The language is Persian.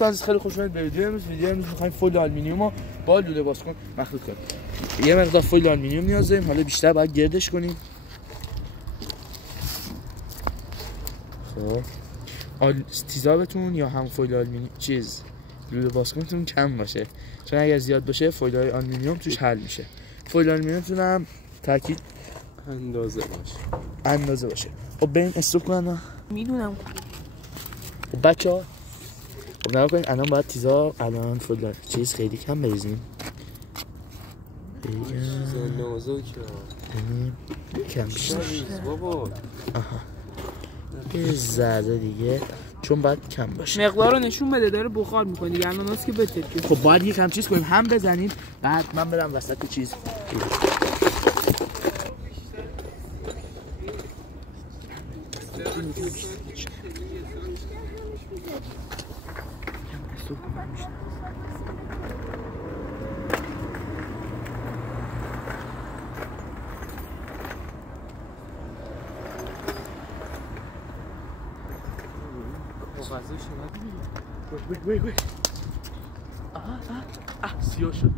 دوستان عزیز خیلی خوش اومدید به ویدیو امروز می‌خوایم فویل آلومینیوم با لوله بازکن مخلوط کنیم. یه مقدار فویل آلومینیوم نیاز داریم، حالا بیشتر باید گردش کنیم. خب تیزابتون یا هم فویل آلومینیوم لوله بازکنتون کم باشه، چون اگر زیاد باشه فویل آلومینیوم توش حل میشه. فویل آلومینیومتون هم تاکید اندازه باشه. خب بریم استوب کنن. میدونم. خب بچه‌ها خب نگاه کنید، الان باید تیزاب الان فویل خیلی کم بریزیم. کم بیشتر بابا. یه ذره دیگه، چون باید کم باشه. مقدار رو نشون بده، داره بخار میکنه دیگه. الان که بترکه. خب باید یه کم چیز کنیم، هم بزنیم بعد من برم وسط چیز. وای سیاه شد.